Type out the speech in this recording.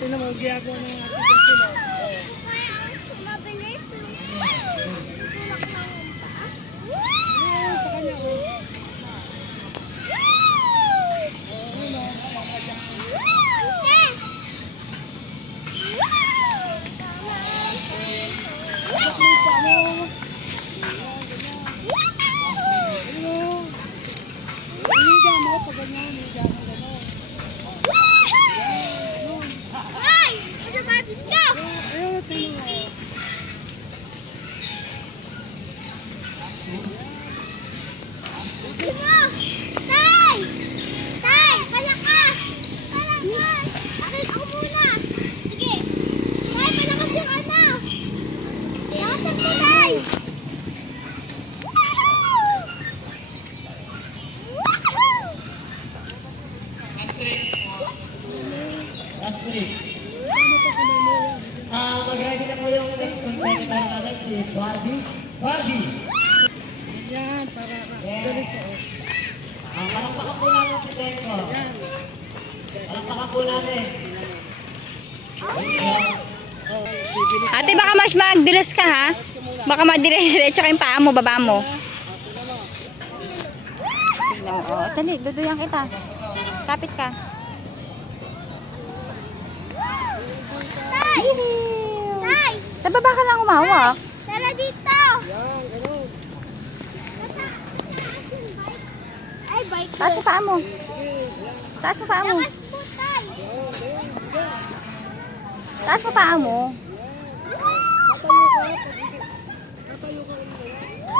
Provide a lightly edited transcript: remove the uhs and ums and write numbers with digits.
Tingnan mo, ginagawa ng ating sila. Mabilis. Sa kanya, mag-ready na po yung next competitor natin, si Barbie. Barbie! yan, para ganito. Palakpakan po natin si Tenko. Palakpakan po natin. Ate, baka mas magdilas ka ha? Baka magdiretso ka yung paa mo, baba mo. Oo, tali, duduyan kita. Kapit ka. Tay! Tay! Sa baba ka lang umawak. Tara dito! Yan, ganun. Ay, bike. Taas mo paa mo. Taas mo paa mo. Lakas po, tay! Taas mo paa mo. Tatayo ka ulit.